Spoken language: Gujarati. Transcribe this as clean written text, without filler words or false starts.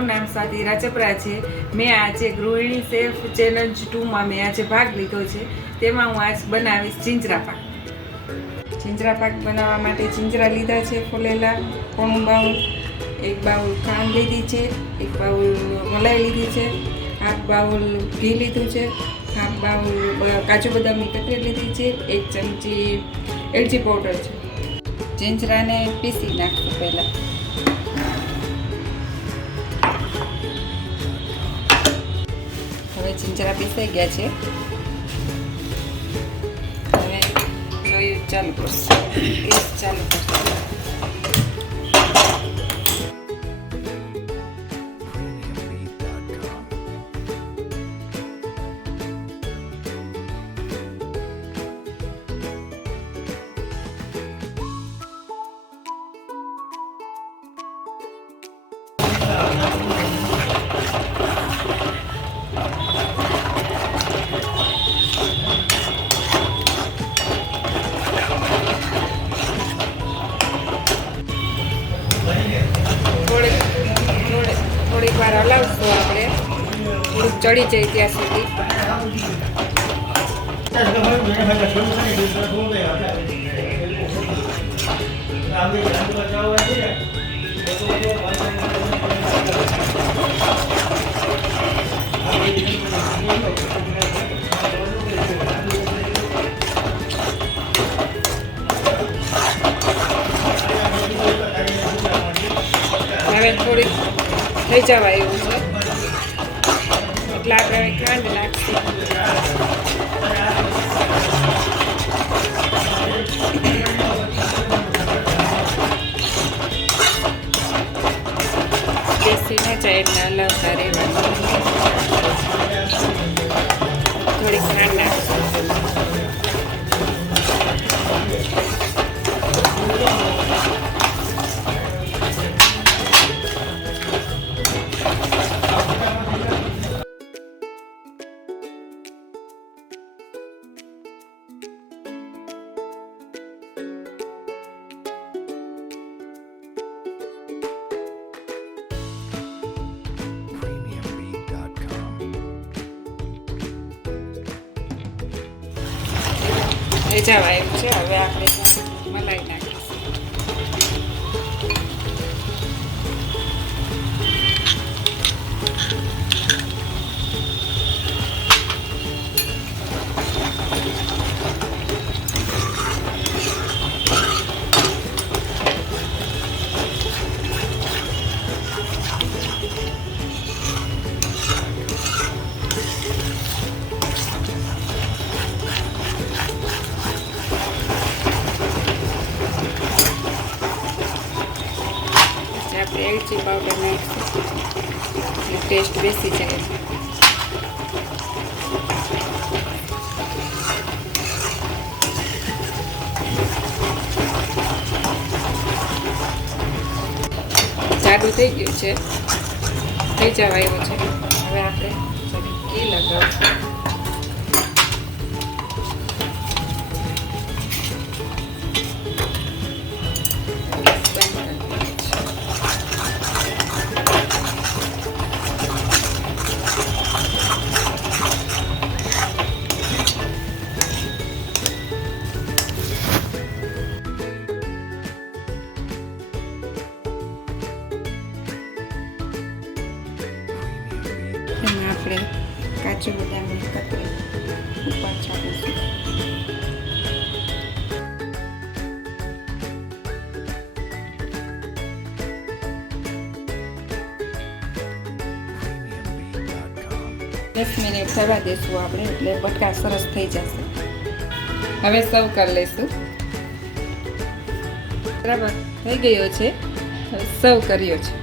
મારું નામ સ્વાતિ રાજપરા છે। મેં આજે ગૃહિણી શેફ ચેલેન્જ 2માં મેં આજે ભાગ લીધો છે। તેમાં હું આજ બનાવીશ જીંજરા પાક। જીંજરા પાક બનાવવા માટે જીંજરા લીધા છે ફોલેલા પોણું બાઉલ, 1 બાઉલ ખાંડ લીધી છે, 1 બાઉલ મલાઈ લીધી છે, હાફ બાઉલ ઘી લીધું છે, હાફ બાઉલ કાજુ બદામની કતરી લીધી છે, 1 ચમચી એલચી પાવડર છે। જીંજરાને પીસી નાખશું પહેલાં। હવે જીંજરા પીસાઈ ગયા છે। હવે લોહી ચાલુ કરશું, ગેસ ચાલુ કરશું। થોડીક વાર હલાવશું આપણે, થોડુંક ચડી જાય ત્યાં સુધી। હવે થોડીક થઈ જવા એવું છે એટલે આપણે હવે ખાંડ નાખીએ। બેસી ન જાય એટલે હલાવતા રહેવાનું। થોડીક ખાંડ નાખીશું। થઈ જવા એવું છે। હવે આપણે મલાઈ નાખીશું। આપણે એલચી પાવડર નાખીશું એટલે ટેસ્ટ બેસી જાય। જાડું થઈ ગયું છે, થઈ જવા આવ્યું છે। હવે આપણે ઘી લગાવશું। એમાં આપણે કાજુ બદામની કતરી ઉપર છાંટીશું। મિનિટ થવા દઈશું આપણે એટલે બટકા સરસ થઈ જશે। હવે સર્વ કરી લઈશું। બરાબર થઈ ગયો છે, હવે સર્વ કર્યો છે।